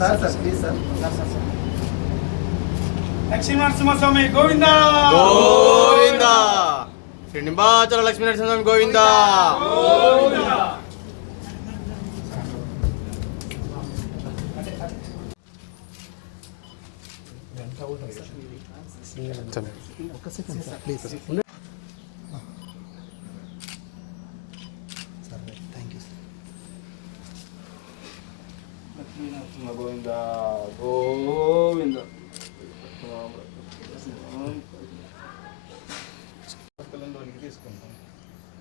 Sir sir please sir. Lakshmi Narasimhaswamy Govinda! Govinda! Shri Nimbachala Lakshmi Narasimhaswamy Govinda! ఒక్క second sir please sir sir thank you sir Govinda Govinda భక్తులంలోనికి తీసుకుంటాం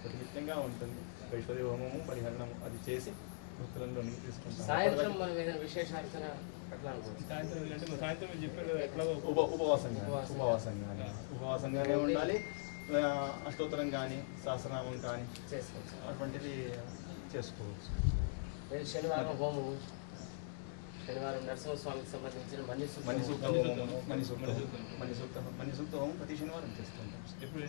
ప్రతినిత్యంగా ఉంటుంది వైశ్వరి హోమము పరిహరణము అది చేసి భక్తులంలోనికి తీసుకుంటాం సాయంత్రం మనం సాయంత్రం అంటే సాయంత్రం మీరు చెప్పారు ఎట్లా ఉప ఉపవాసంగా ఉపవాసం. ఉపవాసంగానే ఉపవాసంగానే ఉండాలి ఆ, అష్టోత్తరం కానీ సహస్రనామం కానీ చేసుకోవచ్చు అటువంటిది చేసుకోవచ్చు శనివారం హోమము శనివారం నరసింహస్వామికి సంబంధించిన మన్ని మణి సూక్తం. సూక్త. హోమము మణి సూక్త. మణి సూక్త. మణి సూక్త. హోమం ప్రతి శనివారం చేస్తుంటాం. ఎప్పుడు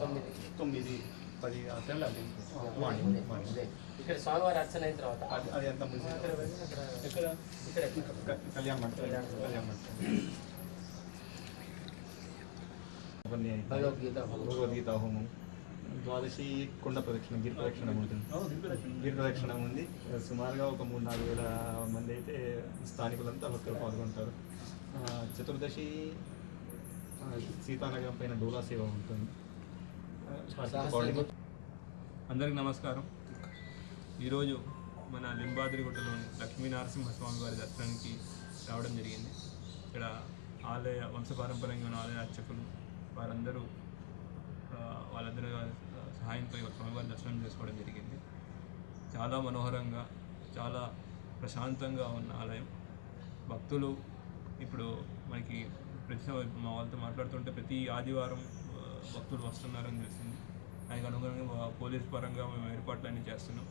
తొమ్మిది. తొమ్మిది పది ఆ అదే, ఇక్కడ స్వామివారి అర్చన అయిన తర్వాత? అది అది ఎంత ఇక్కడ క- కళ్యాణ మంటపం కళ్యాణ కొన్ని భగవద్గీత హోమం. భగవద్గీత హోమం. ద్వాదశి కొండ ప్రదక్షిణ గిరి ప్రదక్షిణ ఉంటుంది. గిరి ప్రదక్షిణ ఉంది. సుమారుగా ఒక మూడు నాలుగు వేల స్థానికులంతా భక్తులు పాల్గొంటారు. చతుర్దశి సీతానగరం పైన డోలా సేవ ఉంటుంది. అందరికి నమస్కారం. ఈరోజు మన లింబాద్రిగుట్టలోని లక్ష్మీ నరసింహస్వామి వారి దర్శనానికి రావడం జరిగింది. ఇక్కడ ఆలయ వంశపారంపర్యంగా ఉన్న ఆలయ అర్చకులు వారందరూ వాళ్ళందరూ సహాయంతో స్వామివారి దర్శనం చేసుకోవడం జరిగింది. చాలా మనోహరంగా చాలా ప్రశాంతంగా ఉన్న ఆలయం. భక్తులు ఇప్పుడు మనకి ప్రతి మా వాళ్ళతో మాట్లాడుతుంటే ప్రతి ఆదివారం భక్తులు వస్తున్నారని తెలిసింది. దానికి అనుగుణంగా పోలీస్ పరంగా మేము ఏర్పాట్లు అన్నీ చేస్తున్నాం.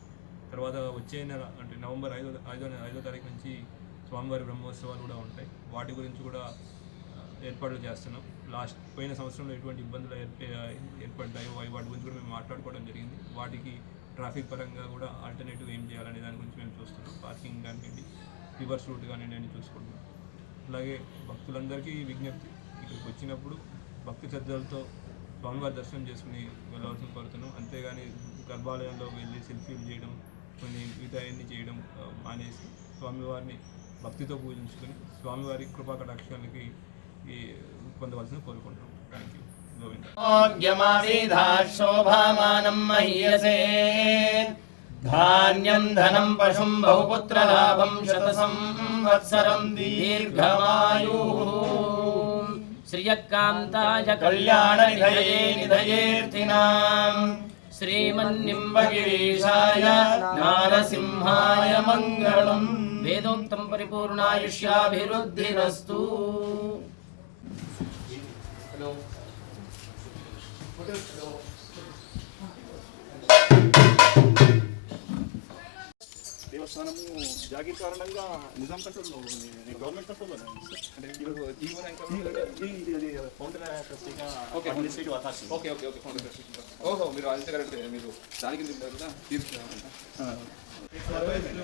తర్వాత వచ్చే నెల అంటే నవంబర్ ఐదో ఐదో ఐదో తారీఖు నుంచి స్వామివారి బ్రహ్మోత్సవాలు కూడా ఉంటాయి. వాటి గురించి కూడా ఏర్పాట్లు చేస్తున్నాం. లాస్ట్ పోయిన సంవత్సరంలో ఎటువంటి ఇబ్బందులు ఏర్పడ్డాయో వాటి గురించి కూడా మేము మాట్లాడుకోవడం జరిగింది. వాటికి ట్రాఫిక్ పరంగా కూడా ఆల్టర్నేటివ్ ఏం చేయాలనే దాని గురించి మేము చూస్తున్నాం. పార్కింగ్ కానివ్వండి రివర్స్ రూట్ కానీ నేను చూసుకుంటున్నాను. అలాగే భక్తులందరికీ విజ్ఞప్తి ఇక్కడికి వచ్చినప్పుడు భక్తి శ్రద్ధలతో స్వామివారి దర్శనం చేసుకుని వెళ్ళవలసిన కోరుతున్నాం. అంతేగాని గర్భాలయంలో వెళ్ళి సెల్ఫీలు చేయడం కొన్ని మిగతా చేయడం మానేసి స్వామివారిని భక్తితో పూజించుకొని స్వామివారి కృపాకటాక్షాలకి ఈ పొందవలసిన కోరుకుంటున్నాం. Thank you Govinda. శోభామానం మహీయసే ధాన్యం ధనం పశుం బహుపుత్రలాభం శత సంవత్సరం దీర్ఘమాయు శ్రియకాంతాయ కళ్యాణ నిధయే నిధయేర్థినాం శ్రీమన్నింబగిరీశాయ నారసింహాయ మంగళం వేదోక్తం పరిపూర్ణాయుష్యాభివృద్ధిరస్తు దేవస్థానము జాగీర్ కారణంగా నిజాం కంట్రోల్లో ఉంది గవర్నమెంట్ కంట్రోల్లో అంటే ఇప్పుడు ఈ ఇది ఇది founder ట్రస్టీగా administrative authority okay okay okay founder ఓహో మీరు అంతే కరెక్ట్ మీరు దానికి తింటారు కదా తీర్చుకున్నారంట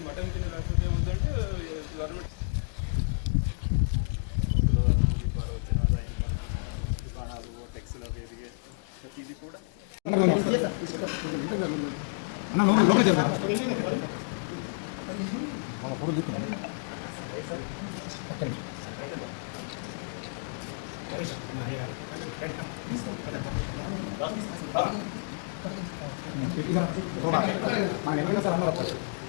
మటన్ తినే లేకపోతే ఏముందంటే గవర్నమెంట్ ద్వారా వచ్చిన ఆదాయం దుకాణాలు టెక్స్లు అవి ఇవి ప్రతిదీ కూడా సార్